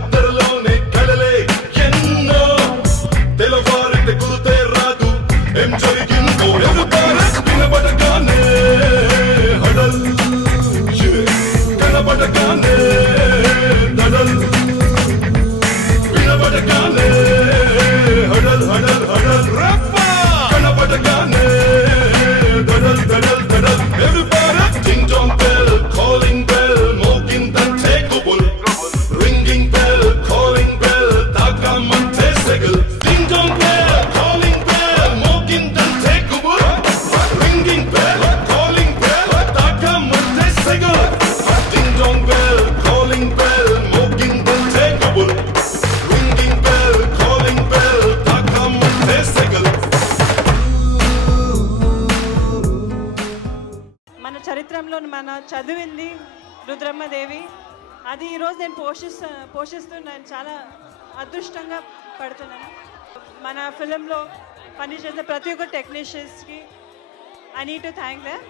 నిద్రలోనే కలలే ఎన్నో తెలవారితే కురుతే రాదు ఏం జరిగిందో ఎదుటారే వినబడగానే హడల్ కనబడగానే దడల్ వినబడగానే హడల్ హడల్ హడల్ రప్పా కనబడగానే దడల్ దడల్ దడల్ ఎదుటారే ting tong bell calling bell మోగిందంటే గుబుల్ రింగింగ్ బెల్ కాలింగ్ బెల్ తాకమంటే సెగల్ ting tong bell calling bell మోగిందంటే గుబుల్ రింగింగ్ బెల్ కాలింగ్ బెల్ తాకమంటే సెగల్ ting tong bell calling bell మోగిందంటే గుబుల్ రింగింగ్ బెల్ కాలింగ్ బెల్ తాకమంటే సెగల్. మన చరిత్రలో మన చదివింది రుద్రమ్మదేవి. అది ఈరోజు నేను పోషిస్తున్నాను. చాలా అదృష్టంగా పడుతున్నాను. మన ఫిలింలో పనిచేసే ప్రతి ఒక్క టెక్నీషియన్స్కి I need to thank them.